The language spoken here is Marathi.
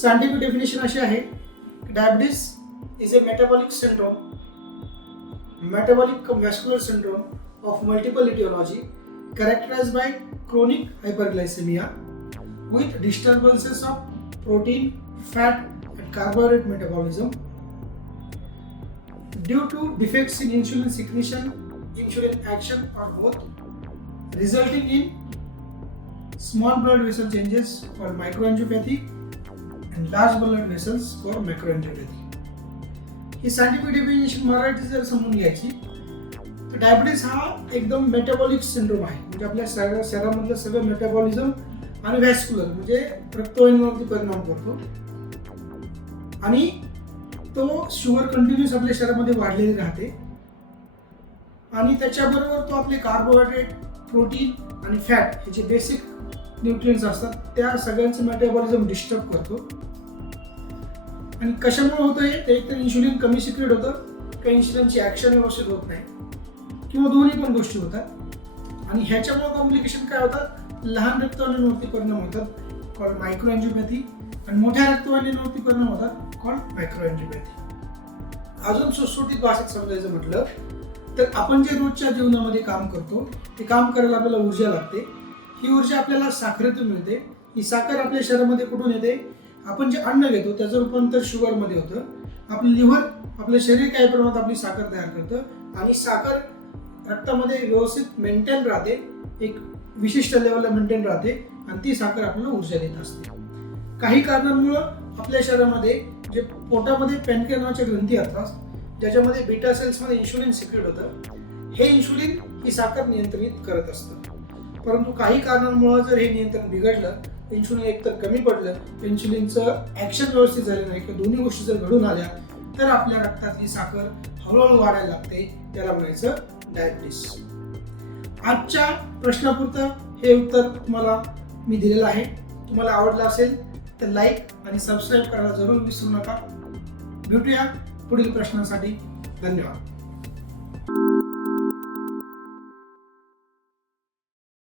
साइंटिफिक डेफिनेशन अशी आहे की diabetes is a metabolic syndrome metabolic vascular syndrome of multiple aetiology characterize by chronic hyperglycaemia with disturbances of protein fat and carbohydrate metabolism due to defects in insulin secretion, insulin action, or both resulting in small blood vessel changes or microangiopathy and large blood vessels called macroangiopathy. ही सायंटिफिक डेफिनेशन मराठी जर समजून घ्यायची तर डायबिटीस हा एकदम मेटाबॉलिक सिंड्रोम आहे. म्हणजे आपल्या शरीरा शरीरामधलं सगळं मेटाबॉलिझम आणि व्हॅस्क्युलर म्हणजे रक्तवाहिनीवरती परिणाम करतो. आणि तो शुगर कंटिन्युअस आपल्या शरीरामध्ये वाढलेली राहते. आणि त्याच्याबरोबर तो आपले कार्बोहायड्रेट प्रोटीन आणि फॅट हे जे बेसिक न्यूट्रियन्स असतात त्या सगळ्यांचं मेटाबॉलिझम डिस्टर्ब करतो. आणि कशामुळे होतं हे ते एक तर इन्शुलिन कमी सिक्रेट होतं. किंवा इन्शुलिनची ॲक्शन व्यवस्थित होत नाही. किंवा दोन्ही पण गोष्टी होतात. आणि ह्याच्यामुळे कॉम्प्लिकेशन काय होतात लहान रक्तवाहिन्यांवरती परिणाम होतात. कॉल मायक्रो अँजिओपॅथी आणि मोठ्या रक्तवाहिन्यांवरती परिणाम होतात. कॉल मायक्रो अजून सुटसुटीत भाषेत समजायचं म्हटलं तर आपण जे रोजच्या जीवनामध्ये काम करतो ते काम करायला आपल्याला ऊर्जा लागते. ही ऊर्जा आपल्याला साखरेतून मिळते. ही साखर आपल्या शरीरामध्ये कुठून येते? आपण जे अन्न घेतो त्याचं रूपांतर शुगरमध्ये होतं. आपलं लिव्हर आपलं शरीर काही प्रमाणात आपली साखर तयार करतं आणि साखर रक्तामध्ये व्यवस्थित मेंटेन राहते एक विशिष्ट लेवलला मेंटेन राहते आणि ती साखर आपल्याला ऊर्जा देत असते. काही कारणांमुळं आपल्या शरीरामध्ये जे पोटामध्ये पॅनक्रिया नावाच्या ग्रंथी असतात ज्याच्यामध्ये बीटा सेल्समध्ये इन्शुलिन सिक्रेट होतं हे इन्शुलिन ही साखर नियंत्रित करत असतं. परंतु काही कारणांमुळे जर हे नियंत्रण बिघडलं इन्शुलिन एकतर कमी पडलं इन्शुलिनचं ऍक्शन व्यवस्थित झालं नाही किंवा दोन्ही गोष्टी जर घडून आल्या तर आपल्या रक्तातली साखर हळूहळू वाढायला लागते त्याला म्हणायचं डायबिटीस आजच्या प्रश्नापुरतं हे उत्तर तुम्हाला मी दिलेलं आहे. तुम्हाला आवडलं असेल तर लाईक आणि सबस्क्राईब करायला जरूर विसरू नका. भेटूया पुढील प्रश्नासाठी. धन्यवाद.